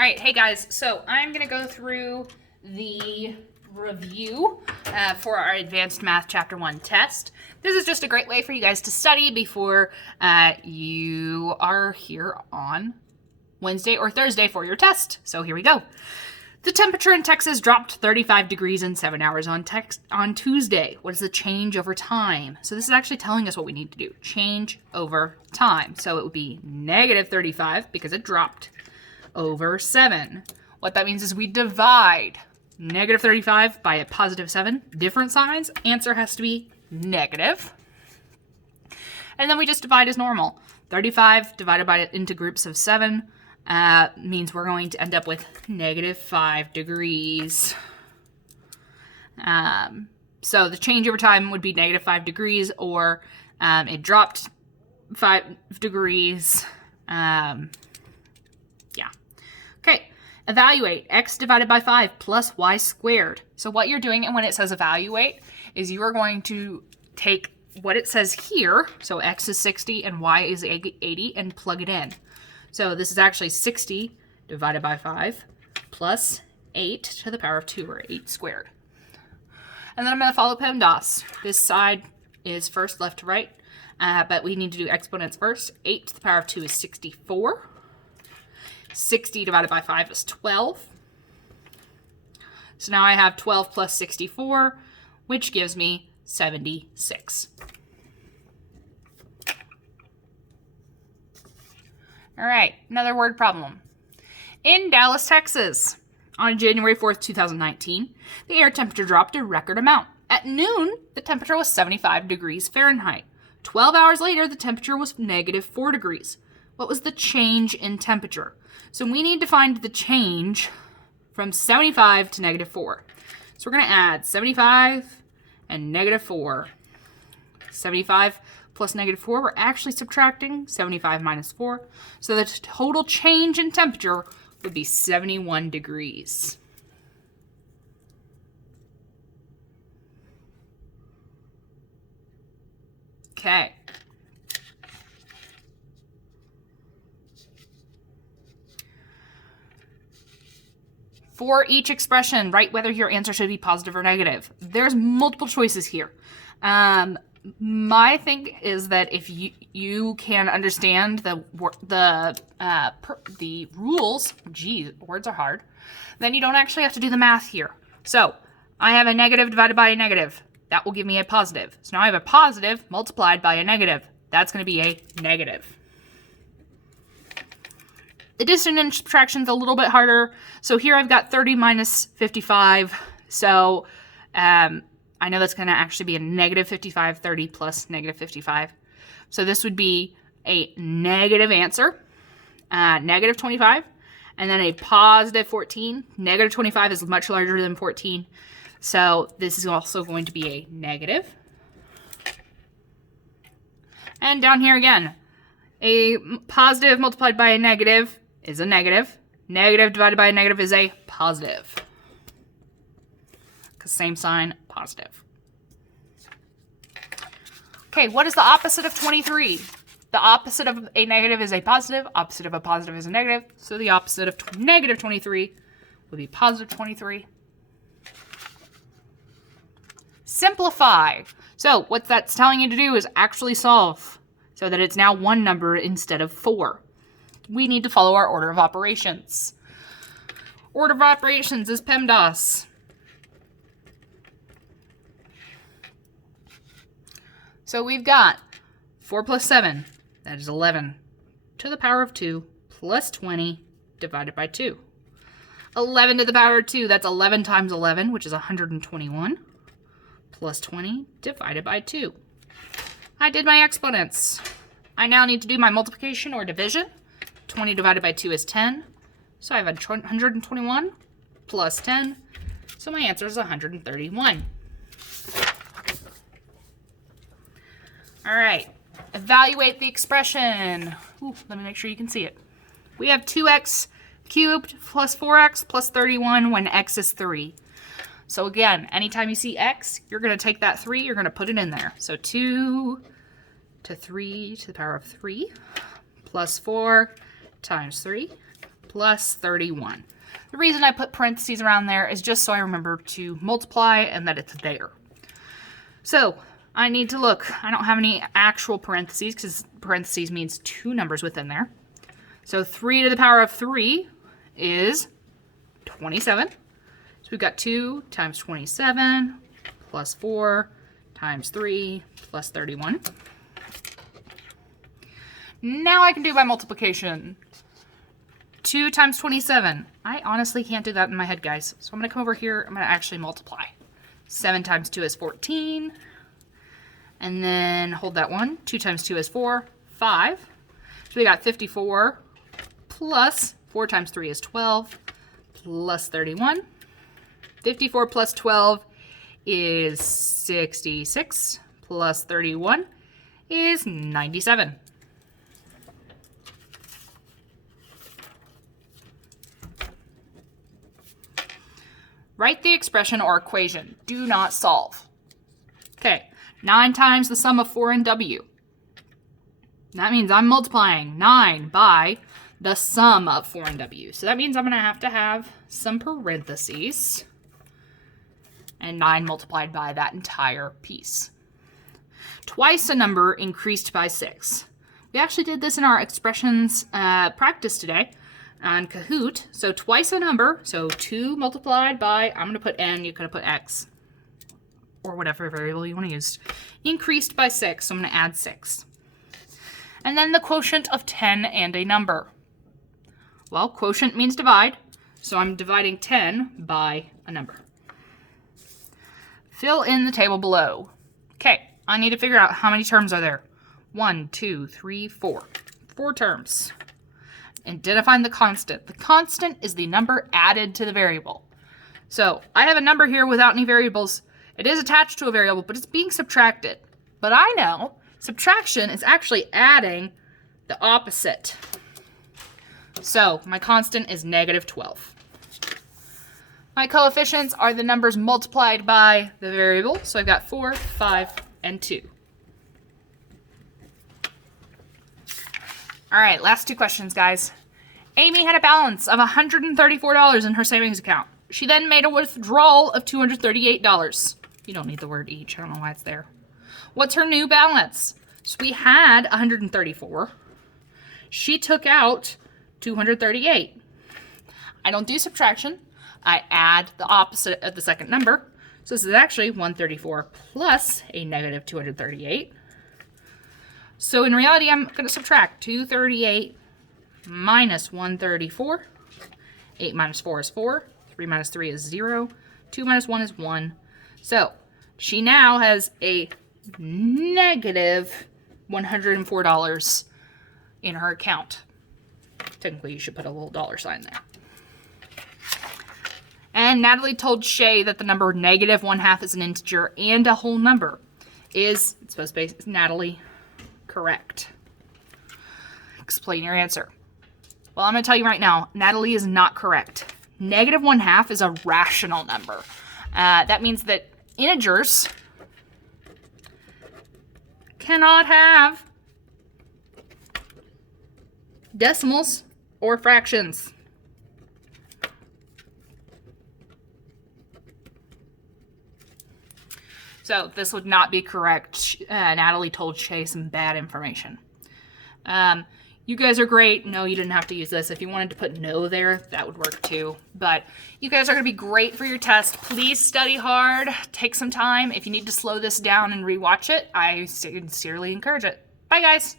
All right, hey guys, so I'm going to go through the review for our Advanced Math Chapter 1 test. This is just a great way for you guys to study before you are here on Wednesday or Thursday for your test. So here we go. The temperature in Texas dropped 35 degrees in 7 hours on Tuesday. What is the change over time? So this is actually telling us what we need to do. Change over time. So it would be negative 35 because it dropped over 7. What that means is we divide negative 35 by a positive 7. Different signs. Answer has to be negative. And then we just divide as normal. 35 divided by into groups of 7 means we're going to end up with negative 5 degrees. So the change over time would be negative 5 degrees, or it dropped 5 degrees. Okay, evaluate x divided by 5 plus y squared. So what you're doing, and when it says evaluate, is you are going to take what it says here, so x is 60 and y is 80, and plug it in. So this is actually 60 divided by 5 plus 8 to the power of 2, or 8 squared. And then I'm going to follow PEMDAS. This side is first left to right, but we need to do exponents first. 8 to the power of 2 is 64. 60 divided by 5 is 12. So now I have 12 plus 64, which gives me 76. All right, another word problem. In Dallas, Texas, on January 4th, 2019, the air temperature dropped a record amount. At noon, the temperature was 75 degrees Fahrenheit. 12 hours later, the temperature was negative 4 degrees. What was the change in temperature? So we need to find the change from 75 to negative 4. So we're going to add 75 and negative 4. 75 plus negative 4, we're actually subtracting 75 minus 4. So the total change in temperature would be 71 degrees. Okay. For each expression, write whether your answer should be positive or negative. There's multiple choices here. My thing is that if you can understand the rules, geez, words are hard, then you don't actually have to do the math here. So I have a negative divided by a negative. That will give me a positive. So now I have a positive multiplied by a negative. That's going to be a negative. Addition and subtraction is a little bit harder. So here I've got 30 minus 55. So I know that's going to actually be a negative 55, 30 plus negative 55. So this would be a negative answer, negative 25, and then a positive 14. Negative 25 is much larger than 14. So this is also going to be a negative. And down here again, a positive multiplied by a negative is a negative. Negative divided by a negative is a positive. Because same sign, positive. Okay, what is the opposite of 23? The opposite of a negative is a positive. Opposite of a positive is a negative. So the opposite of negative 23 would be positive 23. Simplify. So what that's telling you to do is actually solve so that it's now one number instead of 4. We need to follow our order of operations. Order of operations is PEMDAS. So we've got 4 plus 7, that is 11, to the power of 2, plus 20, divided by 2. 11 to the power of 2, that's 11 times 11, which is 121, plus 20, divided by 2. I did my exponents. I now need to do my multiplication or division. 20 divided by 2 is 10, so I have 121 plus 10, so my answer is 131. All right, evaluate the expression. Ooh, let me make sure you can see it. We have 2x cubed plus 4x plus 31 when x is 3. So again, anytime you see x, you're going to take that 3, you're going to put it in there. So 2 to 3 to the power of 3 plus 4 times 3 plus 31. The reason I put parentheses around there is just so I remember to multiply and that it's there. So I need to look. I don't have any actual parentheses because parentheses means two numbers within there. So 3 to the power of 3 is 27. So we've got 2 times 27 plus 4 times 3 plus 31. Now I can do my multiplication. 2 times 27. I honestly can't do that in my head, guys. So I'm going to come over here. I'm going to actually multiply. 7 times 2 is 14. And then hold that one. 2 times 2 is 4. 5. So we got 54 plus 4 times 3 is 12 plus 31. 54 plus 12 is 66 plus 31 is 97. Write the expression or equation. Do not solve. Okay, 9 times the sum of 4 and w. That means I'm multiplying 9 by the sum of 4 and w. So that means I'm going to have some parentheses. And 9 multiplied by that entire piece. Twice a number increased by 6. We actually did this in our expressions practice today on Kahoot. So twice a number, so 2 multiplied by, I'm going to put n, you could have put x, or whatever variable you want to use, increased by 6, so I'm going to add 6. And then the quotient of 10 and a number. Well, quotient means divide, so I'm dividing 10 by a number. Fill in the table below. Okay, I need to figure out how many terms are there. 1, 2, 3, 4. 4 terms. Identifying the constant. The constant is the number added to the variable. So I have a number here without any variables. It is attached to a variable, but it's being subtracted. But I know subtraction is actually adding the opposite. So my constant is negative 12. My coefficients are the numbers multiplied by the variable. So I've got 4, 5, and 2. All right, last 2 questions, guys. Amy had a balance of $134 in her savings account. She then made a withdrawal of $238. You don't need the word each. I don't know why it's there. What's her new balance? So we had $134. She took out $238. I don't do subtraction. I add the opposite of the second number. So this is actually $134 plus a negative $238. So in reality, I'm going to subtract 238 minus 134. 8 minus 4 is 4. 3 minus 3 is 0. 2 minus 1 is 1. So she now has a negative $104 in her account. Technically, you should put a little dollar sign there. And Natalie told Shay that the number negative 1/2 is an integer and a whole number. Is, it's supposed to be Natalie, correct? Explain your answer. Well, I'm going to tell you right now, Natalie is not correct. Negative 1/2 is a rational number. That means that integers cannot have decimals or fractions. So this would not be correct. Natalie told Shay some bad information. You guys are great. No, you didn't have to use this. If you wanted to put no there, that would work too. But you guys are going to be great for your test. Please study hard. Take some time. If you need to slow this down and rewatch it, I sincerely encourage it. Bye, guys.